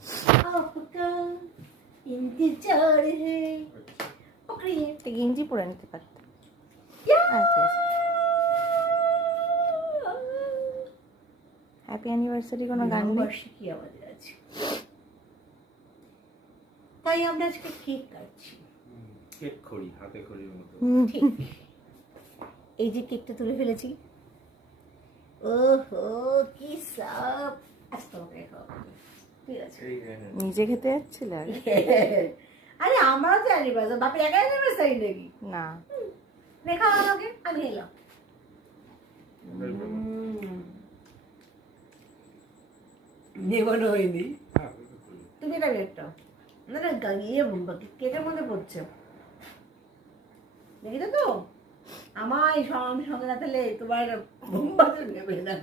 आपका इंतजार है पकड़िए একটা গেঞ্জি পরে নিতে পারতো। হ্যাপি অ্যানিভার্সারি কোনো গান নেই? কি আমাদের আছে, তাই আমরা আজকে কেক কাটছি। কেক খড়ি, হাতে খড়ির মতো। ঠিক, এই যে কেকটা তুলে ফেলেছি। ওহো কি সাপ, আস্তে করে খাও। ঠিক আছে, নিজে খেতে যাচ্ছিল আগে? আরে আমরা তো অ্যানিভার্সারি, বাপের একা অ্যানিভার্সারি নাকি? না, দেখা আমাকে, আমি এলাম। নেবানো হয়নি, তুমি এটা একটা না না গাইয়ে কেকের মধ্যে পড়ছে, দেখি তো আমার সঙ্গে না তাহলে তোমার বোম্বাতে নেবে না।